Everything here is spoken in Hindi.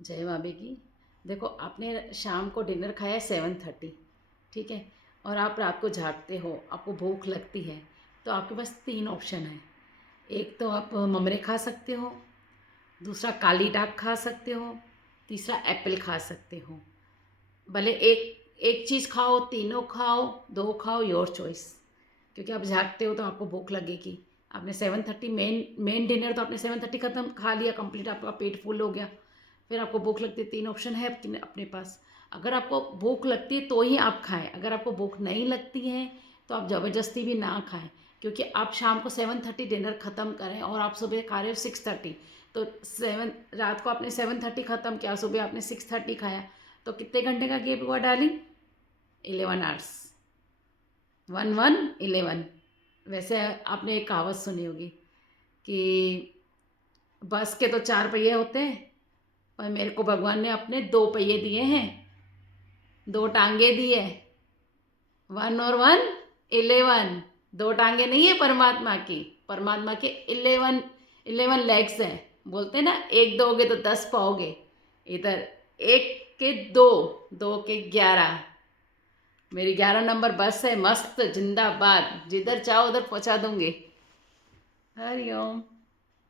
जय माँ बेगी। देखो, आपने शाम को डिनर खाया है 7:30, ठीक है, और आप रात को जागते हो, आपको भूख लगती है, तो आपके पास 3 ऑप्शन है। एक तो आप ममरे खा सकते हो, दूसरा काली डाक खा सकते हो, तीसरा एप्पल खा सकते हो। भले एक एक चीज़ खाओ, तीनों खाओ, 2 खाओ, योर चॉइस। क्योंकि आप जागते हो तो आपको भूख लगेगी। आपने 7:30 मेन डिनर तो आपने 7:30 ख़त्म खा लिया, कंप्लीट, आपका पेट फुल हो गया। फिर आपको भूख लगती है, 3 ऑप्शन है अपने पास। अगर आपको भूख लगती है तो ही आप खाएं, अगर आपको भूख नहीं लगती है तो आप ज़बरदस्ती भी ना खाएं। क्योंकि आप शाम को 7:30 डिनर ख़त्म करें और आप सुबह खा रहे हो 6:30, तो रात को आपने 7:30 ख़त्म किया, सुबह आपने 6:30 खाया, तो कितने घंटे का गैप हुआ डार्लिंग? 11 आवर्स। 11 वैसे आपने एक कहावत सुनी होगी कि बस के तो 4 पहिए होते हैं, पर मेरे को भगवान ने अपने 2 पहिए दिए हैं, 2 टांगे दी है। 1 और 1 11। 2 टांगे नहीं है परमात्मा की, परमात्मा के 11 लेग्स हैं। बोलते ना, एक दोगे तो 10 पाओगे। इधर एक के 2, 2 के 11। मेरी 11 नंबर बस है, मस्त जिंदाबाद, जिधर चाहो उधर पहुंचा दूंगी। हरिओम।